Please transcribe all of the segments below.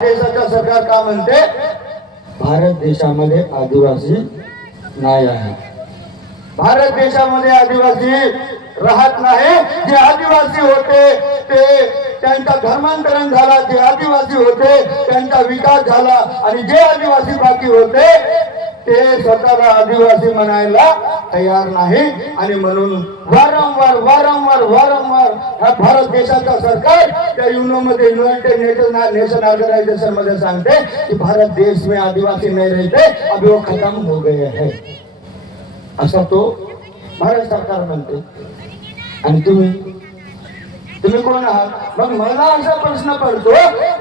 देशाचं सरकार का म्हणते भारत देशामध्ये आदिवासी नाही आहे, भारत देशामध्ये आदिवासी राहत नाही। जे आदिवासी होते ते त्यांचा धर्मांतरण झाला, जे आदिवासी होते त्यांचा विकास झाला आणि जे आदिवासी बाकी होते ते स्वतःला आदिवासी म्हणायला तयार नाही। आणि म्हणून वारंवार वारंवार वारंवार हा भारत देशाचा सरकार त्या युनो मध्ये युनाइटेड नेशन ऑर्गेनाइजेशन मध्ये सांगते कि भारत देश में आदिवासी नहीं रहते, अभी वो खत्म हो गए हैं, असा तो भारत सरकार म्हणते। आणि तुम्ही कोण आहात? मग मला असा प्रश्न पडतो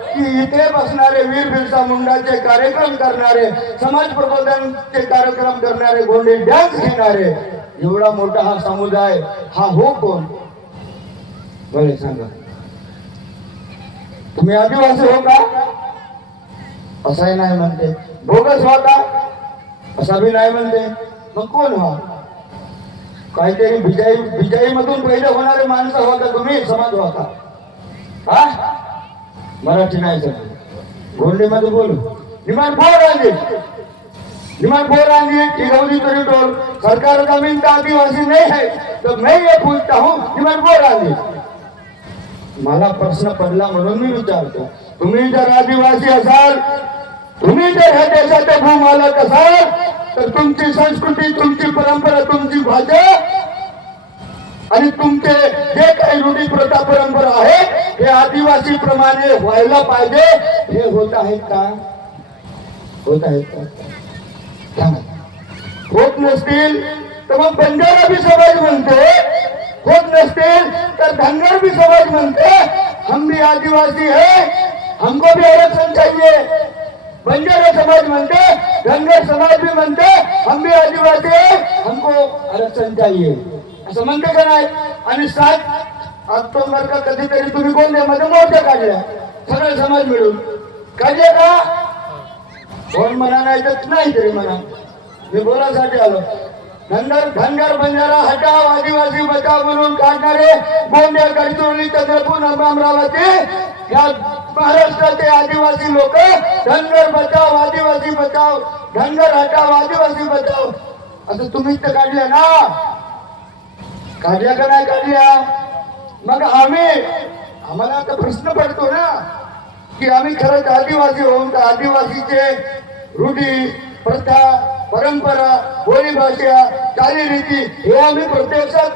की इथे बसणारे वीर बिरसा मुंडाचे कार्यक्रम करणारे, समाज प्रबोधनचे कार्यक्रम करणारे, गोंडी डान्स घेणारे, एवढा मोठा हा समुदाय हा हो कोण? बरे सांगा, तुम्ही आदिवासी हो का? असंही नाही म्हणते। भोगस हो का? असा भी नाही म्हणते। मग कोण हो? काहीतरी बिजाई मधून पहिले होणारे माणसं हो का तुम्ही? समाज हो का? हा, मराठी नाही समजत, गोंडी मध्ये बोलू। निमान बोर आंधी टिगौली तरीटोल सरकार जमीन का आदिवासी नहीं है, तो मैं ये पूछता हूँ निमान बोर आंधी। मला प्रश्न पडला म्हणून मी विचारतो, तुम्ही जर आदिवासी असाल, तुम्ही जर ह्या देशाचे भूमालक असाल, तर तुमची संस्कृती, तुमची परंपरा, तुमची भाषा आणि तुमचे जे काही रूढी प्रथा परंपरा आहे हे आदिवासी प्रमाणे व्हायला पाहिजे। हे होत आहेत का? होत आहेत का? होत नसतील तर मग बंजारा भी समाज म्हणते, होत नसतील तर धनगर भी समाज म्हणते हम भी आदिवासी है, हमको भी आरक्षण चाहिए। बंजारा समाज म्हणते, धनगर समाज भी म्हणते हम भी आदिवासी है, हमको आरक्षण चाहिए, असं म्हणते का नाही? आणि 7 ऑक्टोबर का कधीतरी तुम्ही गोंदियामध्ये मोर्चा काढल्या, सगळे समाज मिळून काढले का? कोण म्हणा नाही तर नाही तरी म्हणा, मी बोलासाठी आलो। धनगर बंजारा हटाव आदिवासी बचाव म्हणून काढणारे गोंदिया, गडचिरोली, चंद्रपूर, अमरावती या महाराष्ट्राचे आदिवासी लोक धनगर बचाव, आदिवासी बचाव, धनगर हटाव, आदिवासी बचाव असं तुम्हीच तर काढल्या ना? काढल्या का नाही काढल्या? मग आम्हाला आता प्रश्न पडतो ना की आम्ही खरंच आदिवासी होऊन तर आदिवासीचे रूढी, प्रथा, परंपरा, बोली भाषा, चालीरीती हे आम्ही प्रत्यक्षात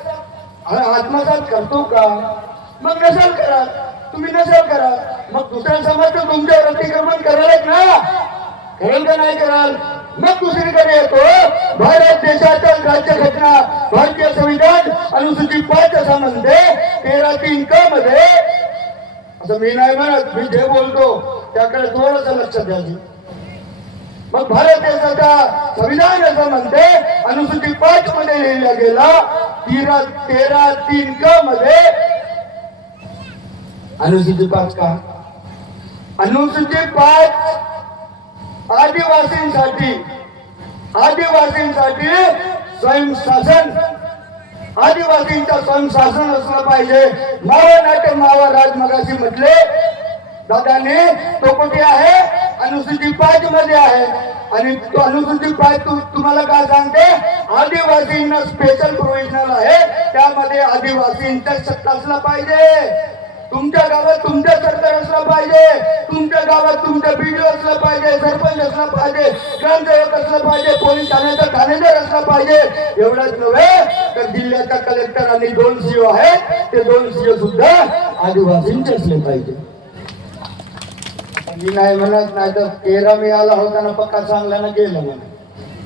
आत्मसात करतो का? मग नसाल करा, तुम्ही नसाल करा, मग दुसऱ्या समाज तुमच्यावर अतिक्रमण करायला ना? कराल का नाही कराल? मग दुसरीकडे येतो भारत देशाच्या राज्यघटना, भारतीय संविधान अनुसूचित 5 असा म्हणते 13(3) मध्ये, असं मी नाही म्हणत, मी जे बोलतो त्याकडे थोडंसं लक्ष द्यायचं। मग भारत देशाचा संविधान असं म्हणते, अनुसूचित 5 मध्ये लिहिला गेला 13(3) मध्ये, अनुसूचित 5 का? अनुसूचित 5 आदिवासींसाठी स्वयंशासन, आदिवासींचा स्वयंशासन असलं पाहिजे। मावा नाट्य मावा राज मगाशी म्हटले दादाने, तो कुठे आहे? अनुसूचित 5 मध्ये आहे। आणि तो अनुसूचित 5 तुम्हाला काय सांगते? आदिवासींना स्पेशल प्रोव्हिजनल आहे, त्यामध्ये आदिवासींचा सत्ता असला पाहिजे। तुमच्या गावात तुमचं सरकार असलं पाहिजे, तुमच्या गावात तुमचं बीडीओ असलं पाहिजे, सरपंच असला पाहिजे, ग्रामसेवक असलं पाहिजे, पोलीस ठाण्याचा ठाणेदार असला पाहिजे। एवढंच नव्हे तर जिल्ह्याचा कलेक्टर आणि 2 सीओ आहेत, ते 2 सीओ सुद्धा आदिवासींचे असले पाहिजे। मी नाही म्हणत, नाही तर 13 मे आला होता ना, पक्का चांगला ना गेलं म्हणा,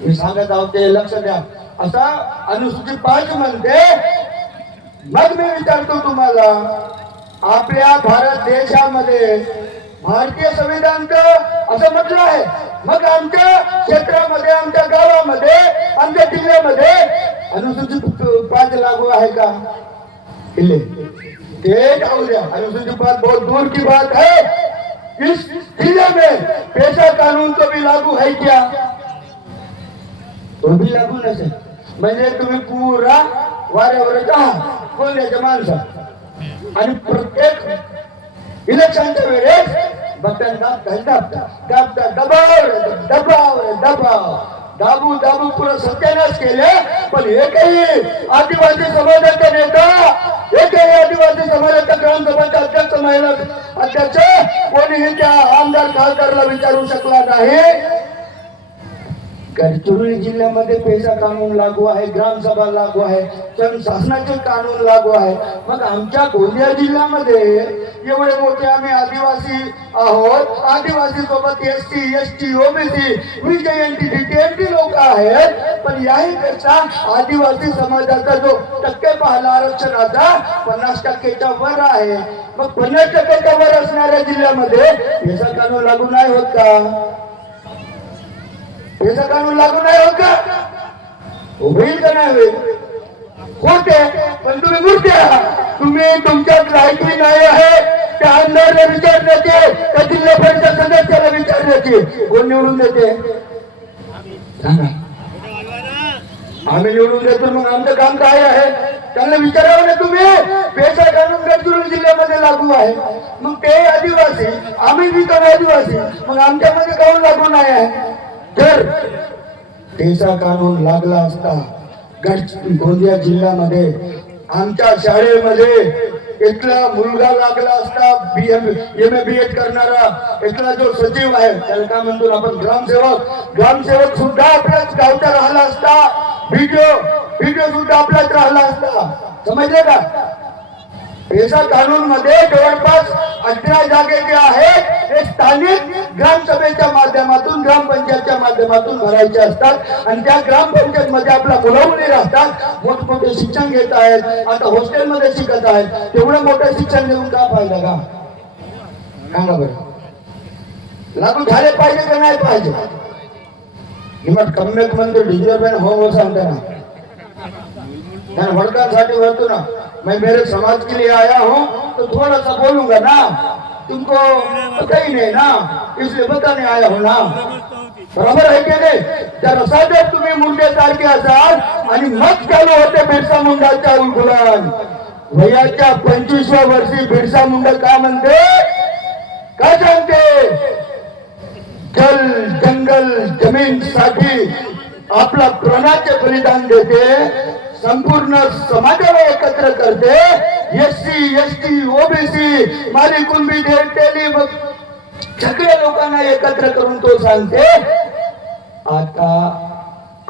मी सांगत आहोत ते लक्ष द्या। असा अनुसूचित 5 म्हणते। मग मी विचारतो तुम्हाला, आपल्या भारत देशामध्ये भारतीय संविधान असं म्हटलं आहे, मग आमच्या क्षेत्रामध्ये, आमच्या गावामध्ये, आमच्या जिल्ह्यामध्ये अनुसूचित 5 लागू आहे का? ते जाऊ द्या, अनुसूचित 5 बहुत दूर की बात है। इस जिले में पेशा कानून तो भी लागू है क्या? तो भी लागू नसेल म्हणजे तुम्ही पुरा वाऱ्यावर गोंदियाच्या माणसा। आणि प्रत्येक इलेक्शनच्या वेळेस बटन दाबता दबाव दाबू दाबू पुरं सत्यानाश केले. पण एकही आदिवासी समाजाचा नेता, एकही आदिवासी समाजाचा ग्रामसभाचा अध्यक्ष, महिला अध्यक्ष कोणीही त्या आमदार खासदारला विचारू शकला नाही. गडचिरोली जिल्ह्यामध्ये पैसा कानून लागू आहे, ग्रामसभा लागू आहे, शासनाचे कानून लागू आहे. मग आमच्या गोंदिया जिल्ह्यामध्ये एवढे मोठे आम्ही आदिवासी आहोत, आदिवासी सोबत SC ST OBC VJNT DTNT लोक आहेत. पण याही पेक्षा आदिवासी समाजाचा जो टक्के पाहिला आरक्षणाचा 50% वर आहे. मग 50% वर असणाऱ्या जिल्ह्यामध्ये पैसा कानून लागू नाही होत का? पैसा कानून लागू नाही होत का? होईल का नाही होईल? होते. पण तुम्ही मूर्ती आहात. तुम्ही तुमच्यात लायकी नाही आहे त्या आमदारला विचारण्याचे, त्या जिल्हा परिषद सदस्याला विचारण्याचे. कोण निवडून देते? आम्ही निवडून देतो. मग आमचं काम काय आहे? त्यांना विचारावं ना तुम्ही. पैसा कानून गडचिरोली जिल्ह्यामध्ये लागू आहे, मग ते आदिवासी, आम्ही बी तर आदिवासी, मग आमच्यामध्ये काऊन लागू नाही आहे? तर पैसा कानून लागला असता गोंदिया जिल्ह्यामध्ये आमच्या शाळेमध्ये इथला मुलगा लागला असता, MA BEd करणारा इथला जो सचिव आहे, त्याला काय म्हणतो आपण, ग्रामसेवक सुद्धा आपल्याच गावचा राहिला असता. व्हिडिओ सुद्धा आपल्याच राहिला असता. समजले का? पैसा कानून मध्ये जवळपास 18 जागे जे आहेत हे स्थानिक ग्रामसभेच्या माध्यमातून, ग्रामपंचायतच्या माध्यमातून भरायचे असतात. आणि त्या ग्रामपंचायत मध्ये आपला मुलं राहतात, मोठमोठे शिक्षण घेत आहेत, आता हॉस्टेलमध्ये शिकत आहेत. तेवढं मोठं शिक्षण देऊन का फायदा का? सांगा बरं. लागू झाले पाहिजे का नाही पाहिजे? किंमत कम्मेक म्हणतो डिजर्वेन हो सांगता ना, वड़कासाठी भरतो ना. मैं मेरे समाज के लिए आया हूँ तो थोड़ा सा बोलूंगा ना, तुमको पता ही नहीं ना, इसलिए बताने आया हूँ ना. बरोबर आहे की नाही? जर असाच तुम्ही मुंडेसारखे असाल आणि मग चालू होते बिरसा मुंडाच्या उलगुलान. वयाच्या 25व्या वर्षी बिरसा मुंडा का म्हणते, काय सांगते? जल जंगल जमीन साठी आपला प्राणाचे बलिदान देते, संपूर्ण समाजाला एकत्र करते. SC ST OBC माली कुणबी देवतेली सगळ्या लोकांना एकत्र करून तो सांगते, आता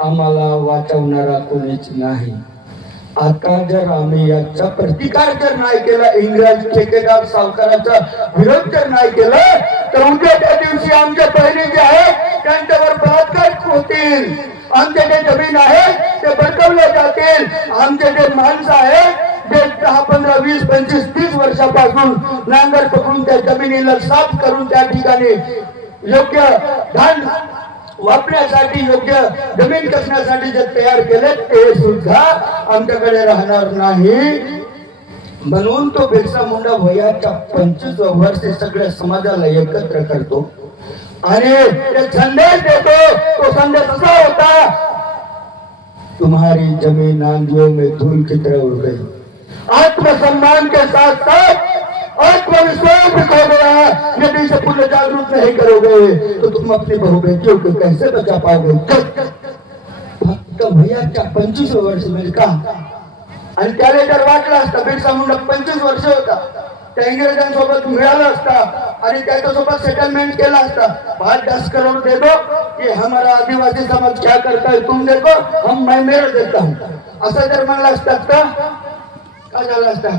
आम्हाला वाचवणारा कोणीच नाही. आता जर आम्ही याचा प्रतिकार जर नाही केला, इंग्रज ठेकेदार सावकाराचा विरोध जर नाही केला, तर उद्या त्या दिवशी आमच्या बहिणी जे आहेत त्यांच्यावर बलात्कार होतील. आमचे जे जमीन आहे ते बळकावले जातील. आमचे जे माणसं आहेत जे 10, 15, 20, 25, 30 वर्षापासून नांगर पकडून त्या जमिनीला साफ करून त्या ठिकाणी योग्य धान वापरण्यासाठी, योग्य जमीन कसण्यासाठी जे तयार केले ते सुद्धा आमच्याकडे राहणार नाही. म्हणून तो बिरसा मुंडा वयाच्या 25व्या वर्षी सगळ्या समाजाला एकत्र करतो आणि संदेश देतो. तो संदेश असा होता, तुम्हारी जमीन आंधियों में धूल की तरह उड़ गई, आत्मसम्मान के साथ साथ आत्मविश्वास भी खो गया. यदि इसे पुनः जागरूक नहीं करोगे तो तुम अपनी बहू बेटियों को कैसे बचा पाओगे? फक्त वयाच्या 25व्या वर्षी म्हणजे का? आणि त्याला जर वाटलं असतं बिरसा मुंडा 25 वर्ष होता, त्या इंग्रजांसोबत मिळाला असता आणि त्याच्यासोबत सेटलमेंट केला असता, 5-10 करोड़ दे दो, ये हमारा आदिवासी समाज क्या करता है तुम देखो, मैं मेरा देता हूँ, असं जर म्हणलं असतात का? काय झालं असतं?